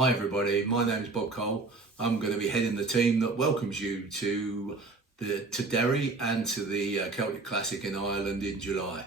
Hi everybody, my name is Bob Cole. I'm going to be heading the team that welcomes you to Derry and to the Celtic Classic in Ireland in July.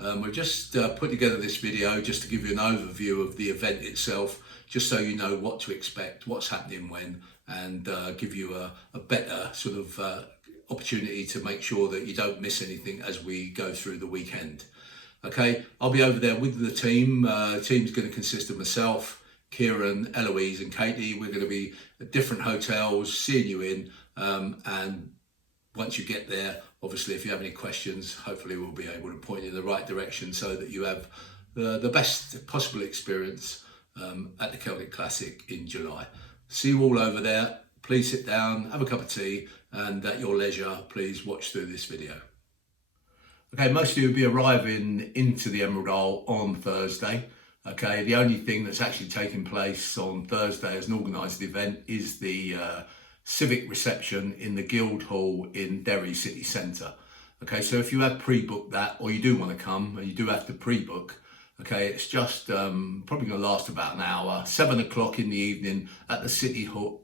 We've just put together this video just to give you an overview of the event itself, just so you know what to expect, what's happening when, and give you a better sort of opportunity to make sure that you don't miss anything as we go through the weekend. Okay, I'll be over there with the team. The team's going to consist of myself, Kieran, Eloise and Katie. We're going to be at different hotels, seeing you in, and once you get there, obviously if you have any questions, hopefully we'll be able to point you in the right direction so that you have the best possible experience at the Celtic Classic in July. See you all over there. Please sit down, have a cup of tea, and at your leisure, please watch through this video. Okay, most of you will be arriving into the Emerald Isle on Thursday. Okay, the only thing that's actually taking place on Thursday as an organised event is the Civic Reception in the Guildhall in Derry City Centre. Okay, so if you have pre-booked that, or you do want to come, and you do have to pre-book, okay, it's just probably going to last about an hour, 7 o'clock in the evening at the City Hall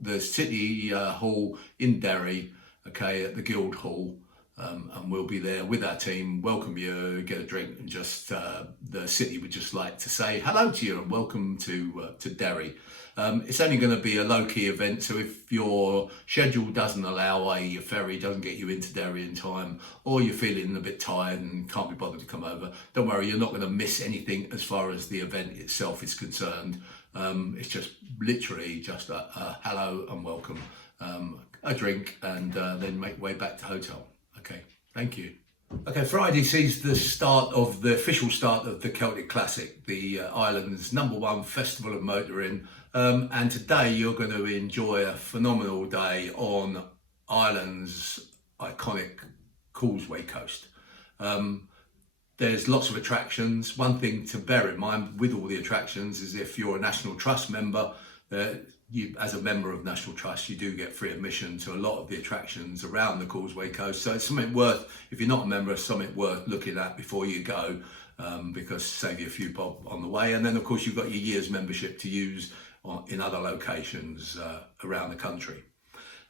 in Derry, okay, at the Guildhall. And we'll be there with our team, welcome you, get a drink, and just the city would just like to say hello to you and welcome to Derry. It's only going to be a low-key event, so if your schedule doesn't allow, i.e. your ferry doesn't get you into Derry in time, or you're feeling a bit tired and can't be bothered to come over, don't worry, you're not going to miss anything as far as the event itself is concerned. It's just literally just a hello and welcome, a drink, and then make way back to hotel. Okay, thank you. Okay, Friday sees the official start of the Celtic Classic, the Ireland's #1 festival of motoring. And today you're going to enjoy a phenomenal day on Ireland's iconic Causeway Coast. There's lots of attractions. One thing to bear in mind with all the attractions is if you're a National Trust member, as a member of National Trust, you do get free admission to a lot of the attractions around the Causeway Coast. So it's something worth, if you're not a member, it's something worth looking at before you go, because save you a few bob on the way. And then of course you've got your year's membership to use in other locations around the country.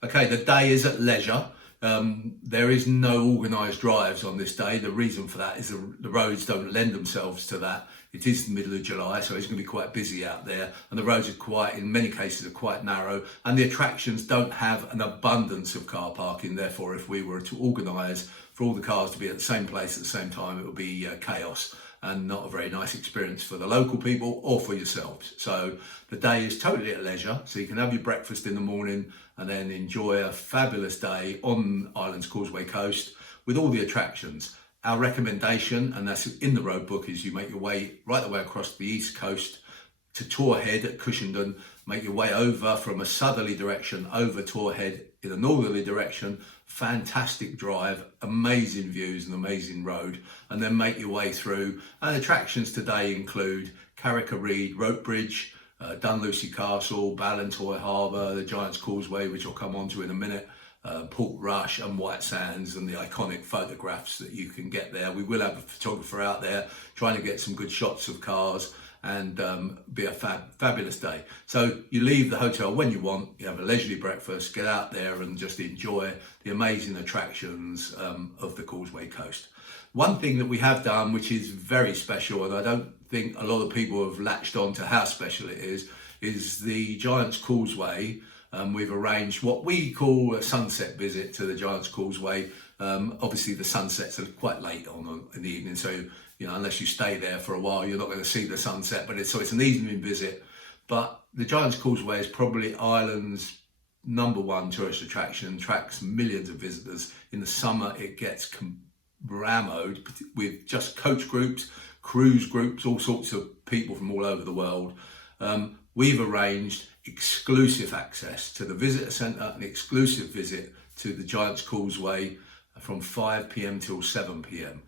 Okay, the day is at leisure. There is no organised drives on this day. The reason for that is the roads don't lend themselves to that. It is the middle of July, so it's going to be quite busy out there, and the roads are in many cases, are quite narrow, and the attractions don't have an abundance of car parking. Therefore, if we were to organise for all the cars to be at the same place at the same time, it would be chaos and not a very nice experience for the local people or for yourselves. So the day is totally at leisure, so you can have your breakfast in the morning and then enjoy a fabulous day on Ireland's Causeway Coast with all the attractions. Our recommendation, and that's in the road book, is you make your way right the way across the east coast to Torhead at Cushenden, make your way over from a southerly direction over Torhead in a northerly direction. Fantastic drive, amazing views and amazing road, and then make your way through. And attractions today include Carrick-a-Reed Rope Bridge, Dunlucy Castle, Ballantoy Harbour, the Giant's Causeway, which I'll come on to in a minute, Port Rush and White Sands, and the iconic photographs that you can get there. We will have a photographer out there trying to get some good shots of cars, and be a fabulous day. So you leave the hotel when you want, you have a leisurely breakfast, get out there and just enjoy the amazing attractions of the Causeway Coast. One thing that we have done, which is very special, and I don't think a lot of people have latched on to how special it is the Giant's Causeway. We've arranged what we call a sunset visit to the Giant's Causeway. Obviously the sunsets are quite late on in the evening, so unless you stay there for a while, you're not going to see the sunset, but it's an evening visit. But the Giant's Causeway is probably Ireland's #1 tourist attraction, attracts millions of visitors. In the summer, it gets rammed with just coach groups, cruise groups, all sorts of people from all over the world. We've arranged exclusive access to the visitor centre, an exclusive visit to the Giant's Causeway from 5 p.m. till 7 p.m.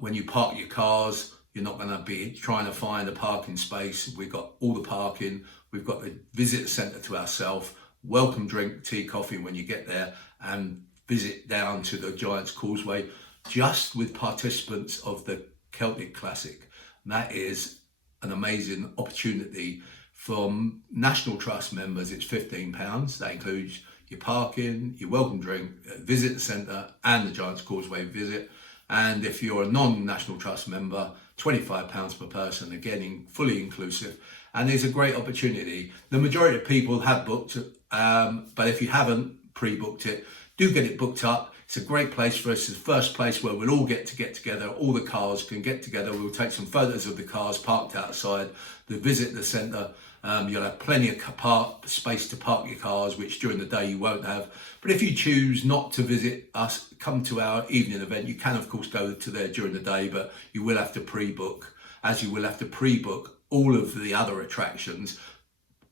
When you park your cars, you're not going to be trying to find a parking space. We've got all the parking. We've got the visitor centre to ourselves. Welcome drink, tea, coffee when you get there, and visit down to the Giant's Causeway just with participants of the Celtic Classic. And that is an amazing opportunity For National Trust members, it's £15. That includes your parking, your welcome drink, visit the centre and the Giant's Causeway visit. And if you're a non-National Trust member, £25 per person, again, fully inclusive. And it's a great opportunity. The majority of people have booked, but if you haven't pre-booked it, do get it booked up. It's a great place for us. It's the first place where we'll all get together. All the cars can get together. We'll take some photos of the cars parked outside. Visit the centre. You'll have plenty of space to park your cars, which during the day you won't have. But if you choose not to visit us, come to our evening event. You can, of course, go to there during the day, but you will have to pre-book, as you will have to pre-book all of the other attractions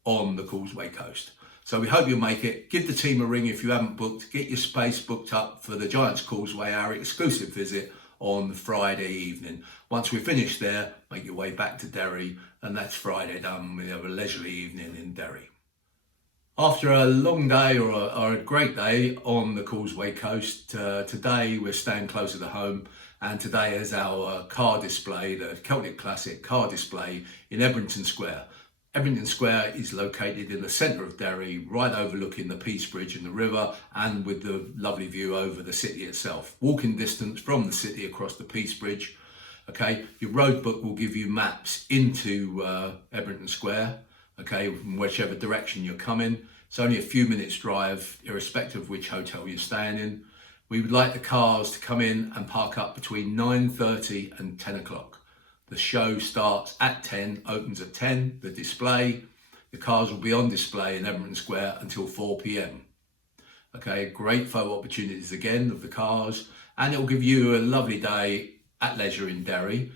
on the Causeway Coast. So we hope you'll make it. Give the team a ring if you haven't booked. Get your space booked up for the Giant's Causeway, our exclusive visit on Friday evening. Once we finish there, make your way back to Derry, and that's Friday done. We have a leisurely evening in Derry. After a long day or a great day on the Causeway Coast, today we're staying closer to home, and today is our car display, the Celtic Classic car display in Ebrington Square. Ebrington Square is located in the centre of Derry, right overlooking the Peace Bridge and the river, and with the lovely view over the city itself. Walking distance from the city across the Peace Bridge. Okay, your road book will give you maps into Ebrington Square, okay, from whichever direction you're coming. It's only a few minutes drive, irrespective of which hotel you're staying in. We would like the cars to come in and park up between 9:30 and 10 o'clock. The show starts at 10, opens at 10, the display. The cars will be on display in Ebrington Square until 4 p.m. Okay, great photo opportunities again of the cars, and it will give you a lovely day at leisure in Derry.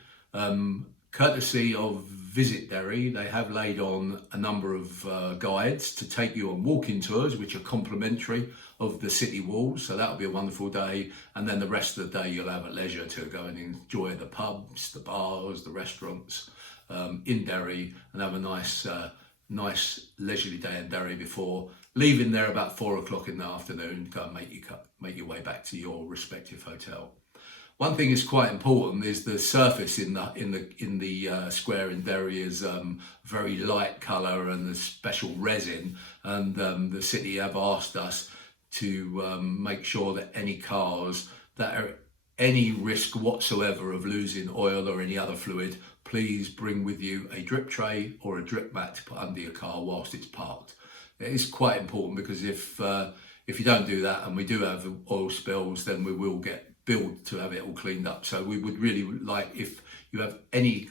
Courtesy of Visit Derry, they have laid on a number of guides to take you on walking tours, which are complimentary of the city walls. So that'll be a wonderful day. And then the rest of the day you'll have at leisure to go and enjoy the pubs, the bars, the restaurants in Derry, and have a nice leisurely day in Derry before leaving there about 4 o'clock in the afternoon. Go and make your way back to your respective hotel. One thing is quite important is the surface in the square in Derry is very light colour and the special resin, and the city have asked us to make sure that any cars that are any risk whatsoever of losing oil or any other fluid, please bring with you a drip tray or a drip mat to put under your car whilst it's parked. It is quite important because if you don't do that and we do have oil spills, then we will get billed to have it all cleaned up. So we would really like, if you have any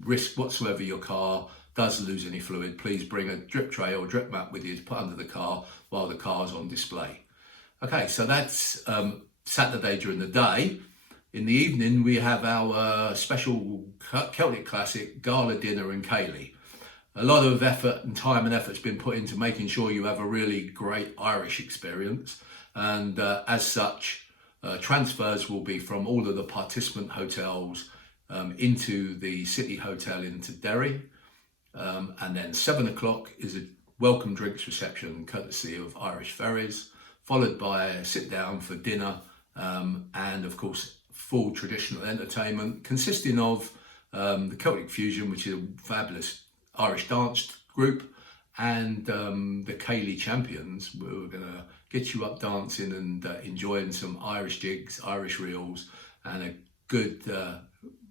risk whatsoever your car does lose any fluid, please bring a drip tray or drip mat with you to put under the car while the car's on display. Okay, so that's Saturday during the day. In the evening, we have our special Celtic Classic gala dinner in Cayley. A lot of effort and time and effort's been put into making sure you have a really great Irish experience, and as such, transfers will be from all of the participant hotels into the City Hotel into Derry, and then 7 o'clock is a welcome drinks reception courtesy of Irish Ferries, followed by a sit down for dinner, and of course full traditional entertainment consisting of the Celtic Fusion, which is a fabulous Irish dance group, and the Cayley Champions. We're going to get you up dancing and enjoying some Irish jigs, Irish reels, and a good,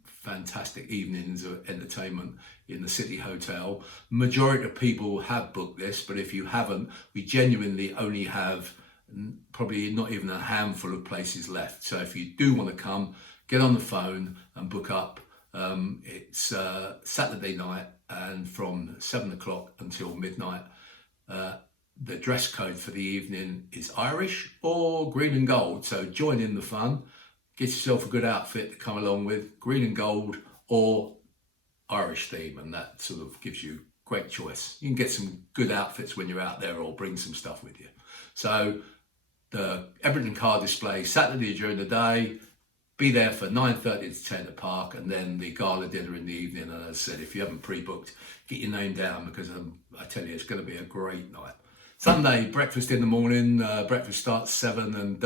fantastic evenings of entertainment in the City Hotel. Majority of people have booked this, but if you haven't, we genuinely only have probably not even a handful of places left. So if you do want to come, get on the phone and book up. It's Saturday night, and from 7 o'clock until midnight. The dress code for the evening is Irish or green and gold. So join in the fun, get yourself a good outfit to come along with, green and gold or Irish theme, and that sort of gives you great choice. You can get some good outfits when you're out there, or bring some stuff with you. So the Ebrington car display Saturday during the day, be there for 9:30 to 10 at Park, and then the gala dinner in the evening. And as I said, if you haven't pre-booked, get your name down, because I tell you, it's going to be a great night. Sunday, breakfast in the morning. Breakfast starts 7, and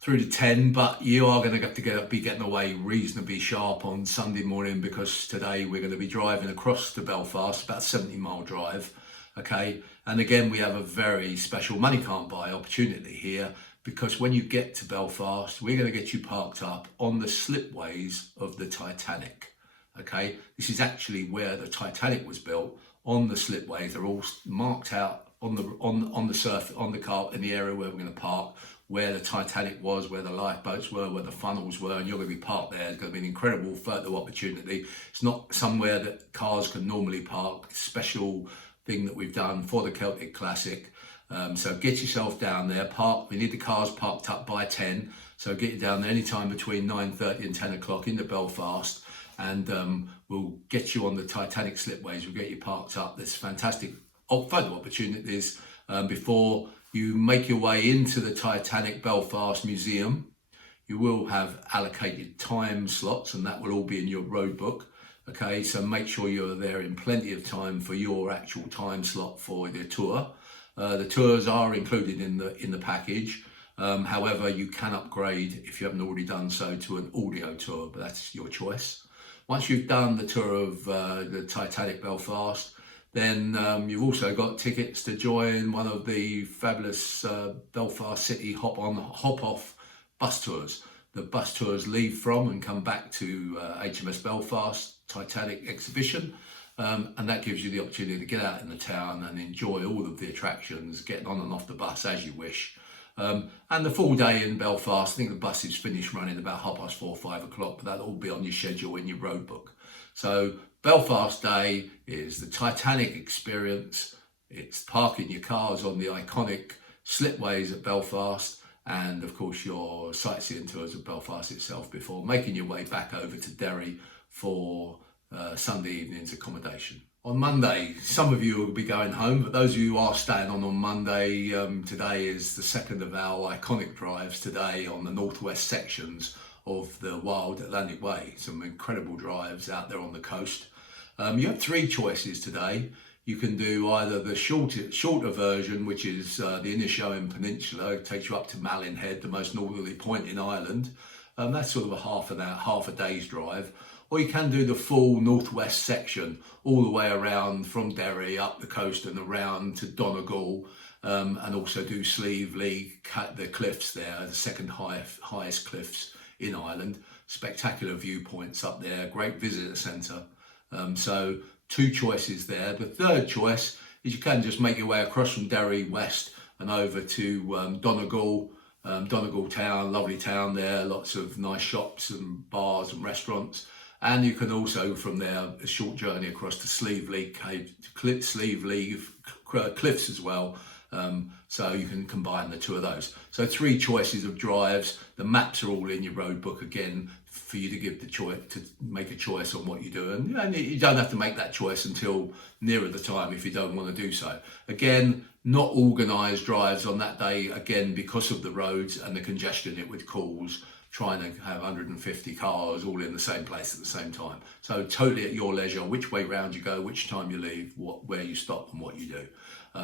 through to 10, but you are going to have to be getting away reasonably sharp on Sunday morning, because today we're going to be driving across to Belfast, about a 70-mile drive. Okay, and again, we have a very special money can't buy opportunity here, because when you get to Belfast, we're going to get you parked up on the slipways of the Titanic. Okay, this is actually where the Titanic was built, on the slipways. They're all marked out on the surf, on the car, in the area where we're going to park, where the Titanic was, where the lifeboats were, where the funnels were, and you're going to be parked there. It's going to be an incredible photo opportunity. It's not somewhere that cars can normally park. Special thing that we've done for the Celtic Classic. So get yourself down there, park. We need the cars parked up by 10. So get you down there anytime between 9:30 and 10 o'clock into Belfast, and we'll get you on the Titanic slipways. We'll get you parked up. There's fantastic photo opportunities before you make your way into the Titanic Belfast Museum. You will have allocated time slots, and that will all be in your road book. Okay, so make sure you're there in plenty of time for your actual time slot for the tour. The tours are included in the package. However, you can upgrade, if you haven't already done so, to an audio tour, but that's your choice. Once you've done the tour of the Titanic Belfast, then you've also got tickets to join one of the fabulous Belfast City hop-on, hop-off bus tours. The bus tours leave from and come back to HMS Belfast Titanic exhibition, and that gives you the opportunity to get out in the town and enjoy all of the attractions, getting on and off the bus as you wish. And the full day in Belfast, I think the buses finish running about 4:30, 5 o'clock, but that'll all be on your schedule in your road book. So Belfast Day is the Titanic experience. It's parking your cars on the iconic slipways at Belfast, and of course your sightseeing tours of Belfast itself before making your way back over to Derry for Sunday evening's accommodation. On Monday, some of you will be going home, but those of you who are staying on Monday, today is the second of our iconic drives today on the northwest sections of the Wild Atlantic Way. Some incredible drives out there on the coast. You have three choices today. You can do either the shorter version, which is the Inishowen Peninsula. It takes you up to Malin Head, the most northerly point in Ireland. That's sort of a half a day's drive. Or you can do the full northwest section, all the way around from Derry up the coast and around to Donegal, and also do Sleevely, the cliffs there, the second highest cliffs in Ireland. Spectacular viewpoints up there, great visitor centre. So two choices there. The third choice is you can just make your way across from Derry west and over to Donegal. Donegal town, lovely town there, lots of nice shops and bars and restaurants. And you can also from there a short journey across to Sleevely cliffs as well. So you can combine the two of those. So three choices of drives. The maps are all in your road book again for you to give the choice, to make a choice on what you do. And you don't have to make that choice until nearer the time if you don't want to do so. Again, not organised drives on that day, again, because of the roads and the congestion it would cause, trying to have 150 cars all in the same place at the same time. So totally at your leisure, which way round you go, which time you leave, where you stop and what you do.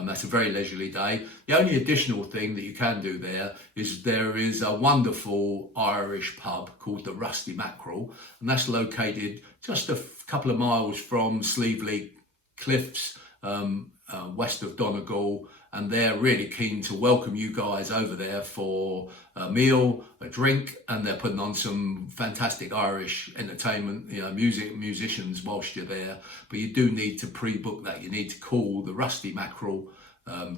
That's a very leisurely day. The only additional thing that you can do there is a wonderful Irish pub called the Rusty Mackerel, and that's located just a couple of miles from Sleevely Cliffs, west of Donegal, and they're really keen to welcome you guys over there for a meal, a drink, and they're putting on some fantastic Irish entertainment, musicians whilst you're there. But you do need to pre-book that. You need to call the Rusty Mackerel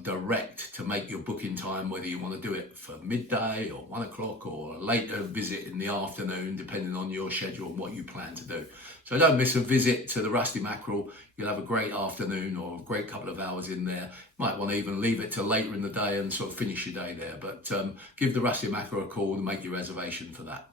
direct to make your booking time, whether you want to do it for midday or 1 o'clock or a later visit in the afternoon, depending on your schedule and what you plan to do. So don't miss a visit to the Rusty Mackerel. You'll have a great afternoon or a great couple of hours in there. Might want to even leave it till later in the day and sort of finish your day there. But give the Rusty Mackerel a call and make your reservation for that.